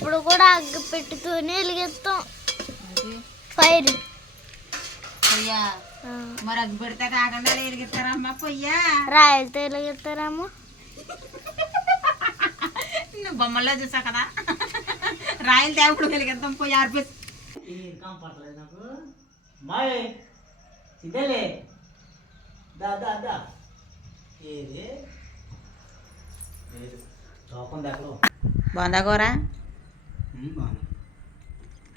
ఎప్పుడు కూడా అగ్గి పెట్టుతూనే వెలిగిస్తాం ఫైర్. పొయ్యా మరి అగ్గి పెడితే కాకుండా వెలిగిస్తారమ్మా పొయ్యా. రాయలతో వెలిగిస్తారమ్మా. నువ్వు బొమ్మల్లో చూసా కదా రాయలు తేపుడు వెలిగిస్తాం పొయ్యి ఆర్పేసి. పట్టలేదు నాకు మాయ్ సిద్ధలే దా దా దా ఏది లోపం దగ్గర బాగుందా కూర? బాగుంది,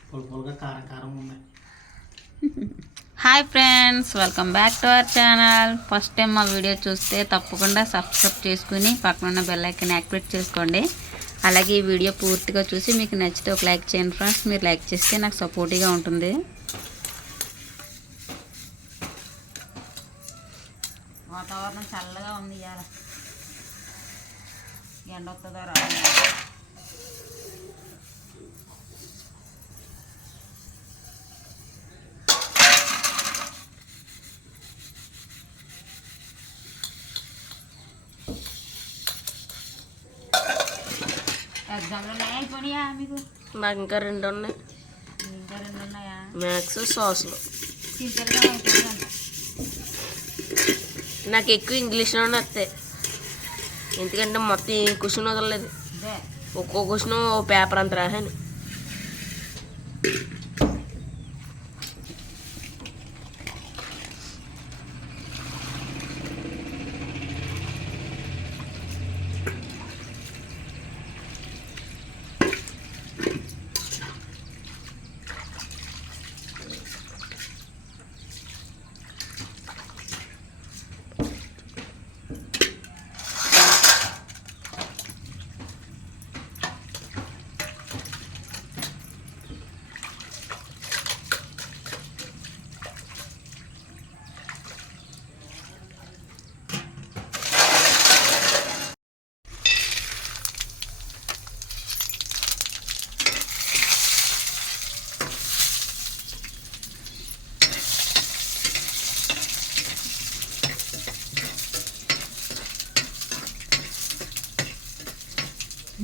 పొడి పొడిగా కారం కారం ఉన్నాయి. Hi friends, welcome back to our channel. First time మా వీడియో చూస్తే తప్పకుండా సబ్స్క్రైబ్ చేసుకుని పక్కన ఉన్న బెల్ ఐకాన్ యాక్టివేట్ చేసుకోండి. అలాగే ఈ వీడియో పూర్తిగా చూసి మీకు నచ్చితే ఒక లైక్ చేయండి ఫ్రెండ్స్. మీరు లైక్ చేస్తే నాకు సపోర్టివ్గా ఉంటుంది. వాతావరణం చల్లగా ఉంది, ఇవాళ ఎండ వస్తుందో రాదు. ఎగ్జామ్లు ఉన్నాయా అయిపోయినాయా మీకు? మాకు ఇంకా 2 ఉన్నాయి. ఇంకా 2 ఉన్నాయా? మ్యాథ్స్ సాసులు. సింపుల్గా అయిపోయిందంట. నాకు ఎక్కువ ఇంగ్లీష్లోనే వస్తాయి, ఎందుకంటే మొత్తం ఈ క్వశ్చన్ వదలలేదు. అదే ఒక్కో క్వశ్చన్ ఓ పేపర్ అంత రాసాను.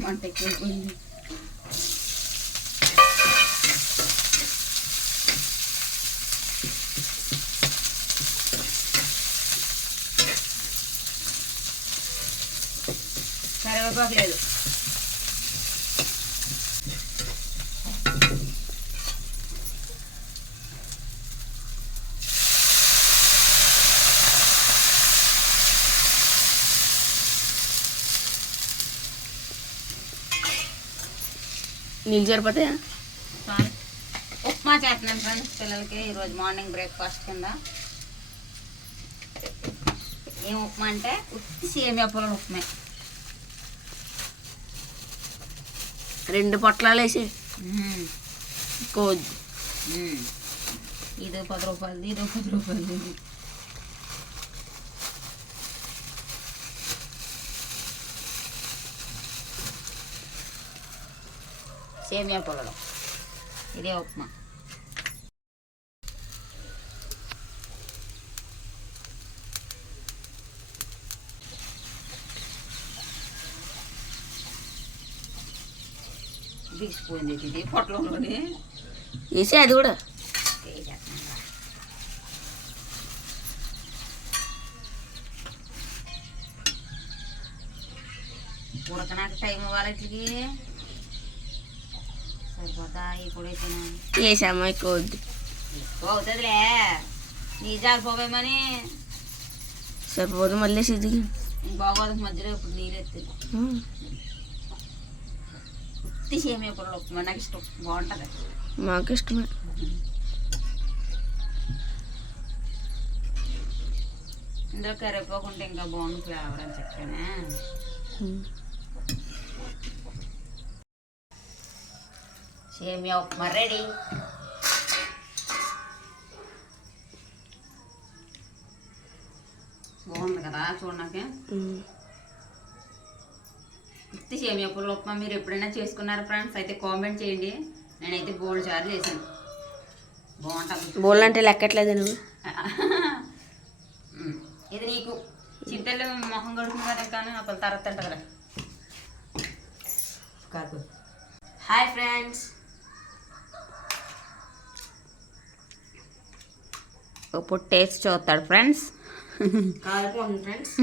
మంట ఎక్కువైపోయింది. కరివేపాకు లేదు. నీళ్ళు సరిపోతాయా? ఉప్మా చేస్తున్నాను ఫ్రెండ్స్ పిల్లలకి ఈరోజు మార్నింగ్ బ్రేక్ఫాస్ట్ కింద. ఏం ఉప్మా అంటే ఉత్తి సేమియా పొలం ఉప్మా. 2 పొట్లాలు వేసి కోద్దు. ఇదో 10 రూపాయలది, ఇదో 10 రూపాయలది. సేమియా పొలం, ఇదే ఉప్మా. బిగిసిపోయింది ఇది పొట్లంలోనే వేసి అది కూడా ఉడకనాక టైం ఇవ్వాలకి సరిపోతా. ఇప్పుడు వేసామా ఎక్కువ వద్దు, ఎక్కువ అవుతుందిలే. నీ జారిపోవేమని సరిపోదు. మళ్ళీ సిద్ధికి బాగోదు మధ్యలో ఇప్పుడు నీళ్ళు ఎత్తుంది. ఉత్తి సేమియా పొలం ఉప్మా నాకు ఇష్టం, బాగుంటుంది. మాకు ఇష్టమే. ఇందులో కరివేపాకుంటే ఇంకా బాగుంది ఫ్లేవర్ అని చెప్పానే. సేమియా ఉప్మా రెడీ. బాగుంది కదా చూడడానికి. ఉత్తి సేమియా పొలం ఉప్మా మీరు ఎప్పుడైనా చేసుకున్నారా ఫ్రెండ్స్? అయితే కామెంట్ చేయండి. నేనైతే బోల్డ్ చార్లు చేశాను, బాగుంటుంది. బోల్ అంటే లెక్కట్లేదు నువ్వు. ఇది నీకు చింతలు మొహం కడుతుంది కదా, కానీ ఒక తర్వాత తింట కదా. కాకు హాయ్ ఫ్రెండ్స్. ఇప్పుడు టేస్ట్ చూస్తాడు ఫ్రెండ్స్. కాలిపోతుంది ఫ్రెండ్స్.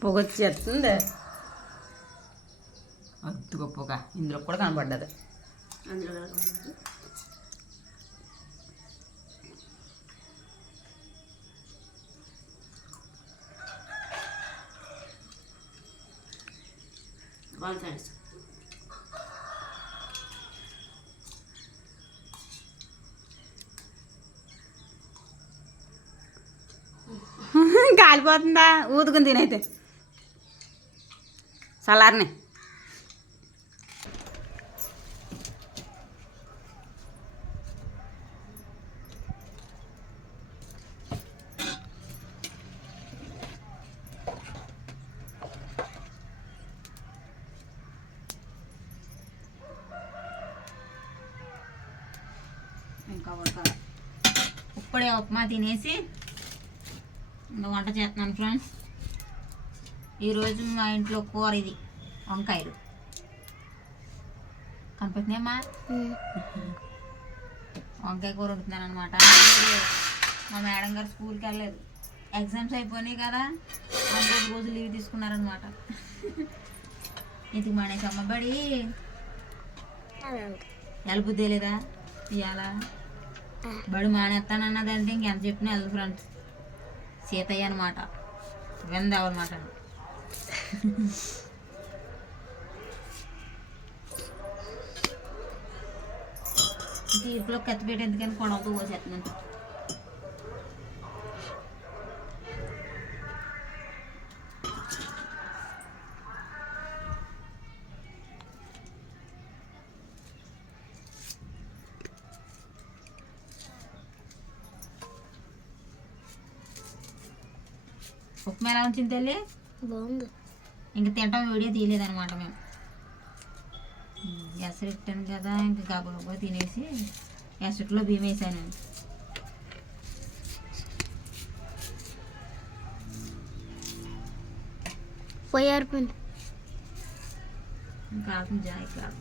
పొగ వచ్చేస్తుంది. అద్దుగో పొగ ఇందులో కూడా కనబడ్డది. అందులో బాగుంది ఫ్రెండ్స్. కాలిపోతుందా? ఊదుకుని తినైతే సలార్ని. ఇంకా ఇప్పుడే ఉప్మా తినేసి ఇంకా వంట చేస్తున్నాను ఫ్రెండ్స్. ఈరోజు మా ఇంట్లో కూర ఇది వంకాయలు. కనిపిస్తున్నాయమ్మా? వంకాయ కూర వండుతున్నాను అనమాట. మా మేడం గారు స్కూల్కి వెళ్ళలేదు, ఎగ్జామ్స్ అయిపోయినాయి కదా, 1 రోజు లీవ్ తీసుకున్నారనమాట. ఇది మానేసి అమ్మబడి వెళ్ళబుద్దే లేదా ఇవాళ బడి మానేస్తానన్నదంటే ఇంకెంత చెప్పినా వెళ్ళదు ఫ్రెండ్స్. సీతయ్య అనమాట, వెందవన్నమాట. తీర్పులో కత్తిపెట్టి ఎందుకని కొడవతో పోసేస్తున్నాను. ఉప్మా ఎలా ఉంచింది తల్లి? బాగుంది. ఇంక తింటాం వీడియో తీయలేదనమాట మేము. ఎసరు ఇట్టాను కదా, ఇంక గబగబా తినేసి ఎసట్లో బియ్యం వేసాను. పోయారు ఇంకా ఆకు జాయి కాదు.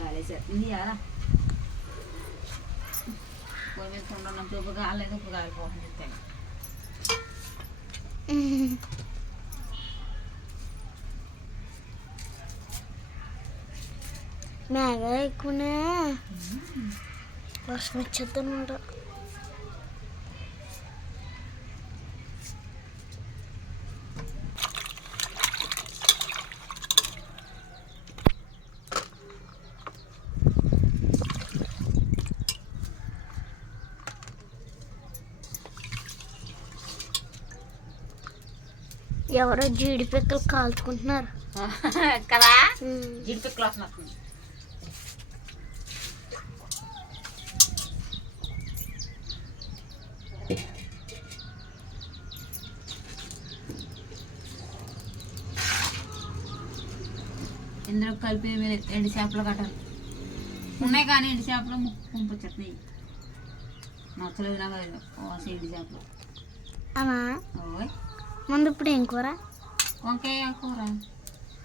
గాలేసేస్తుంది అలా పొయ్యి మీద కొండన్నప్పుడు ఉప్పు కాలేదు, ఉప్పు కాలిపోతుంది. మేఘ ఎక్కువనే వర్షం వచ్చేద్దనమాట. ఎవరో జీడిపిక్కలు కాల్చుకుంటున్నారు కదా, జీడిపిక్కలు వస్తున్నట్టు. ఇందులో కలిపి ఎండు చేపలు కట్టాలి ఉన్నాయి, కానీ ఎండు చేపలు ముక్కు వచ్చేస్తున్నాయి. నచ్చలేదు నాకు ఎండు చేపలు. అమ్మా ఓయ్ ముందు ఇప్పుడు ఏం కూర? వంకాయ కూర.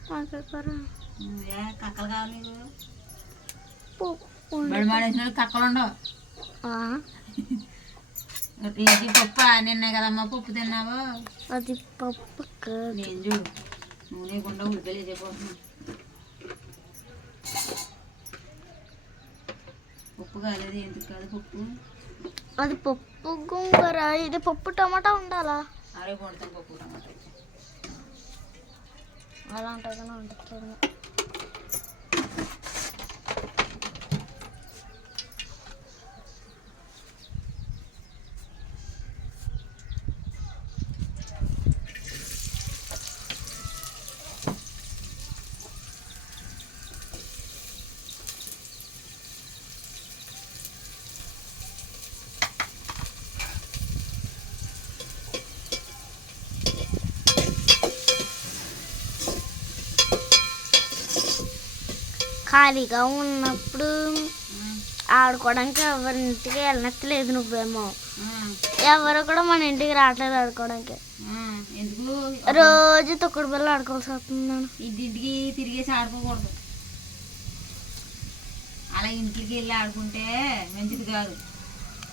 వంకాయ కూర కక్కలు కావాలి. బడి మాడేసిన కక్కలు ఉండవు. ఇది పప్పు నిన్నే కదమ్మా పప్పు తిన్నావు. అది పప్పు నేను చూడు నూనె కుండా ఉల్లిపాయలు వేసేపోతున్నాను. పప్పు కాలేదు, ఎందుకు కాదు పప్పు? అది పప్పు గోంగూర, ఇది పప్పు టమాటా ఉండాలా? రేపు వండుతాం పప్పు టమాటా అలా ఉంటుందని ఉంటుంది. ఖాళీగా ఉన్నప్పుడు ఆడుకోవడానికి ఎవరింటికి వెళ్ళనట్లేదు. నువ్వేమో ఎవరు కూడా మన ఇంటికి రావట్లేదు ఆడుకోవడానికి. రోజు తొక్కుడు బిళ్ళ ఆడుకోవాల్సి వస్తుంది. ఇంటింటికి తిరిగేసి ఆడుకోకూడదు. అలా ఇంటికి వెళ్ళి ఆడుకుంటే మంచిది కాదు.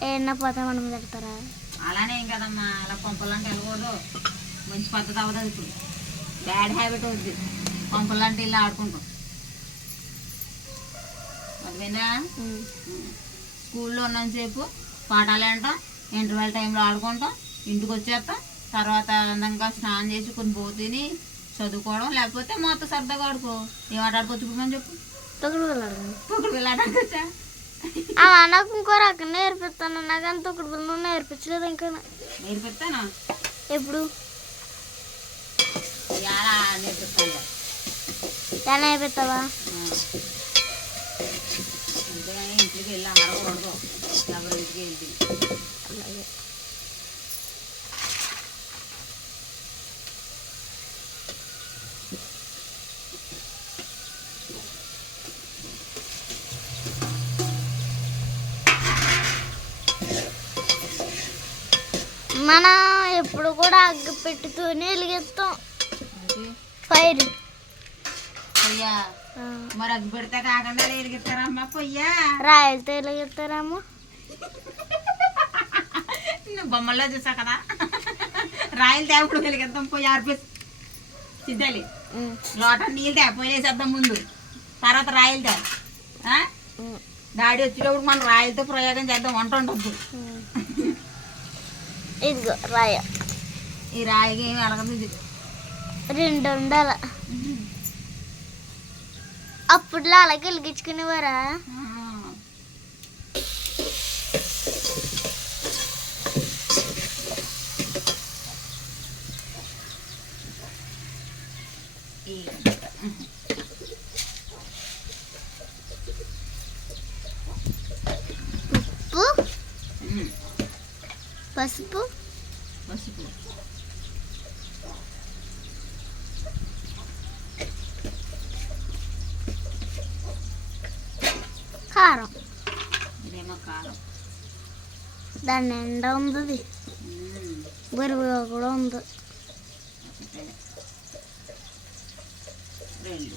ఏమన్నా పోతే మనం పెడతారా? అలానే ఏం కదమ్మా, అలా పంపలాంటి వెళ్ళకూడదు. మంచి పద్ధతి అవ్వదు. ఇప్పుడు బ్యాడ్ హ్యాబిట్ అవుతుంది. పంపలాంటి వెళ్ళి ఆడుకుంటాం. అదేనా స్కూల్లో ఉన్నంతసేపు పాఠాలు వింటాం, ఇంటర్వెల్ టైంలో ఆడుకుంటాం, ఇంటికి వచ్చేస్తాం. తర్వాత అందంగా స్నానం చేసి కొన్ని పోతేని చదువుకోవడం, లేకపోతే మొత్తం సరదాగా ఆడుకో. ఏం ఆట ఆడుకోవచ్చు ఇప్పుడు మనం చెప్పు? తొక్కుడు బిళ్ళ. తొక్కుడు బిళ్ళ ఆట ఆడుకోవచ్చా? నాకు ఇంకో రకం నేర్పిస్తాను. నాకు అంత తొక్కుడు బిళ్ళ నేర్పించలేదు. ఇంకా నేర్పిస్తాను. ఎప్పుడు ఎలా నేర్పిస్తాను? ఎలా నేర్పిస్తావా? అంతేగాని ఇంటికి వెళ్ళి ఆడకూడదు. ఎవరింటికి వెళ్తే అలాగే. మనం ఎప్పుడు కూడా అగ్గి పెట్టుతూనే వెలిగిస్తాం ఫైర్. పొయ్యా మరి అగ్గి పెడితే కాకుండా వెలిగిస్తారమ్మా పొయ్యా? రాయలతో వెలిగిస్తారమ్మా. బొమ్మల్లో చూసా కదా, రాయలు తేప్పుడు వెలిగిస్తాం. పొయ్యి ఆర్పేసి సిద్ధాలి లోట నీళ్ళు తే పొయ్యి వేసేద్దాం ముందు, తర్వాత రాయలు తే. డాడీ వచ్చేటప్పుడు మనం రాయలతో ప్రయోగం చేద్దాం. వంట ఉండద్దు. ఇదిగో రాయ. ఈ రాయిగా ఏమి అలగదు. రెండు ఉండాల. అప్పుడులో అలాగే వెలిగించుకునేవారా? ఉప్పు, పసుపు, పసుపు, కారం. ఇదేమో కారం. దాని నిండా ఉంది. బరువుగా కూడా ఉంది. రెండు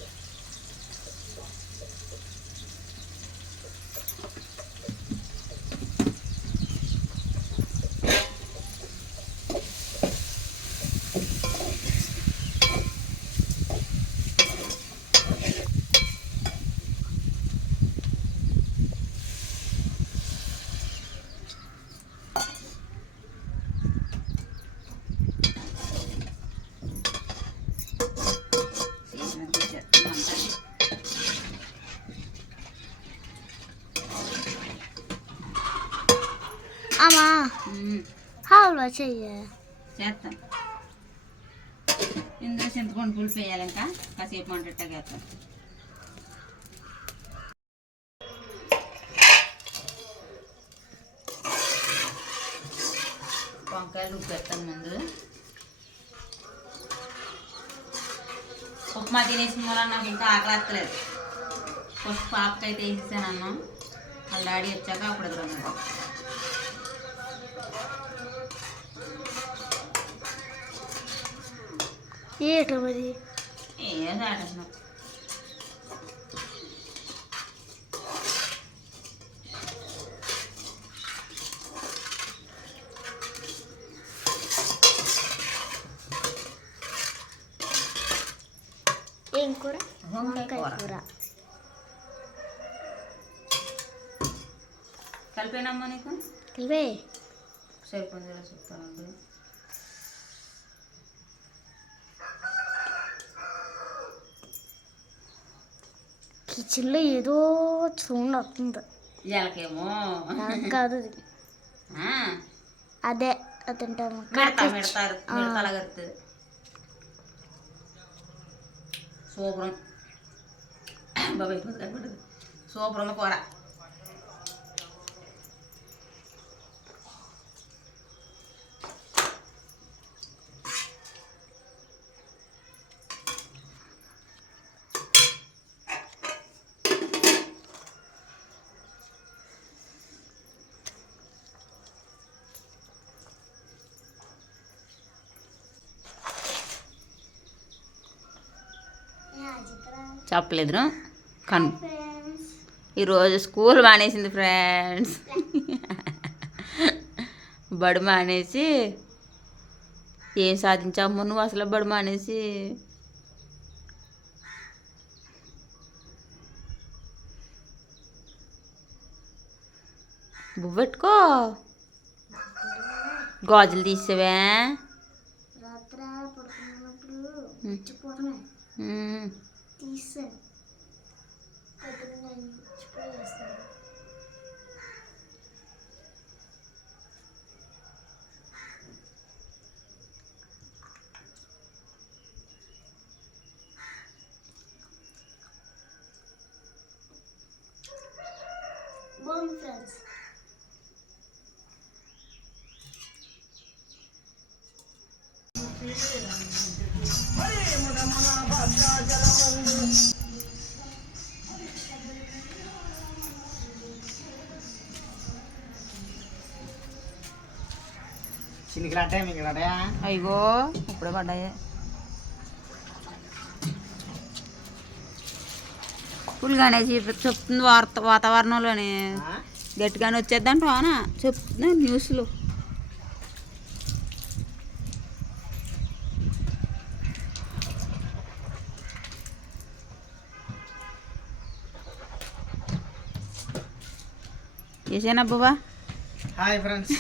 అమ్మా హల్వా చెయ్య చేస్తాం. ఇందులో చింతపండు పులుపు వేయాలి. ఇంకా కాసేపు వంటట్టగా వేస్తాం. వంకాయలు ఉప్పు వేస్తాను ముందు. ఉప్మా తినేసిన వల్ల నాకు ఇంకా ఆకలేస్తలేదు. ఫస్ట్ పాపకైతే వేసేసాను అన్నం. వాళ్ళ డాడీ వచ్చాక అప్పుడు ఎదురన్నాడు. ఏటో మరి ఏదో ఆడుతున్నాం. ఏం కూర? వంకాయ కూర. కలిపేనమ్మా నీకు? కలిపే సరిపోయింది. చెప్తానండి. కిచెన్లో ఏదో సౌండ్ వస్తుంది. వీళ్ళకేమో నాకు కాదు అది. అదే అదంటాము మిడతలాగడుతుంది. సూపర్ బాబాయ్ కనబడుతుంది. సూపర్ ఉంది కూర. చెప్పలేదు కను ఈరోజు స్కూల్ మానేసింది ఫ్రెండ్స్. బడి మానేసి ఏం సాధించాము నువ్వు అసలు బడి మానేసి? బువ్వెట్టుకో. గాజులు తీసేవా? తీసాను. బాగుంది ఫ్రెండ్స్. చిన్నకిరాటే మింగిరాటయా? అయ్యో ఇప్పుడే పడ్డాయి. ఫుల్గానే చెప్తుంది వాతావరణంలోనే గట్టిగానే వచ్చేద్దంట వాన చెప్తున్నా న్యూస్లో. చేసేనా బాబా? Hi friends.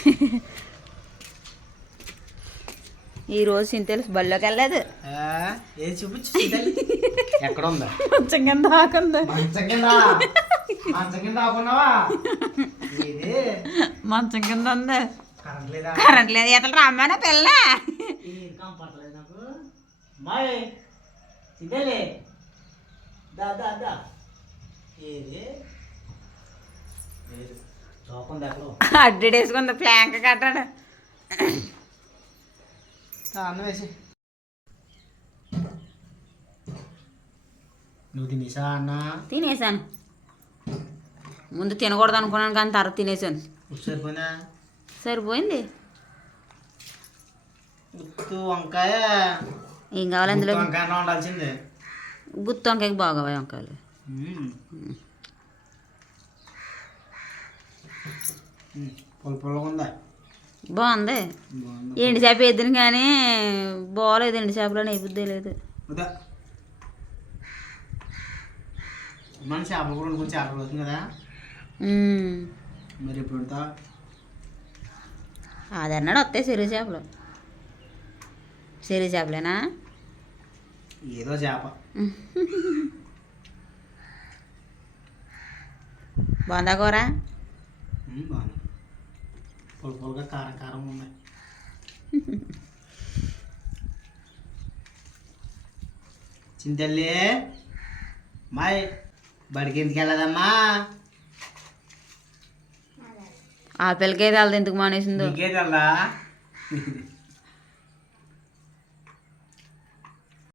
ఈరోజు సింతలు బళ్ళోకి వెళ్ళలేదు. ఏది చూపించు. ఎక్కడ ఉందా? మంచం కింద ఆకుంది. మంచం కింద ఆకున్నావా? మంచం కింద ఉంది. కరెంట్ లేదా? కరెంట్ లేదు. ఇతలు రమ్మానా పిల్ల? పట్టలేదు నాకు. మాయ్ సిద్ధలే దా దా దా. ఏది చూపండి ఎక్కడో. అడ్డేసుకుంది ప్లాంక్ కట్టాడు. అన్న వేసి నువ్వు తినేసా అన్న? తినేసాను. ముందు తినకూడదు అనుకున్నాను కానీ తర్వాత తినేసాను. సరిపోయినా? సరిపోయింది. గుత్తు వంకాయ. ఏం కావాలి అందులో? వంకాయ వండాల్సిందే. గుత్తి వంకాయకి బాగా వంకాయలు. పుల్ల ఉందా? బాగుంది. ఎండి చేప వేద్దును కానీ బాగోలేదు. ఎండి చేపలో నెయ్యిద్దే లేదు. మన చేపలు కూడా కొంచెం చేపలు అవుతుంది కదా మరి. ఎప్పుడు పెడతా? అదన్నాడు వస్తాయి చెరువు చేపలు. చెరువు చేపలేనా? ఏదో చేప. బాగుందా కూర? బాగుంది. పుల్లగా కారం కారం ఉన్నాయి. చింతల్లి మాయ్ బడికి ఎందుకు వెళ్ళదమ్మా? ఆ పిల్లకే తెలదు ఎందుకు మానేసిందో. నీకే తెల్దా?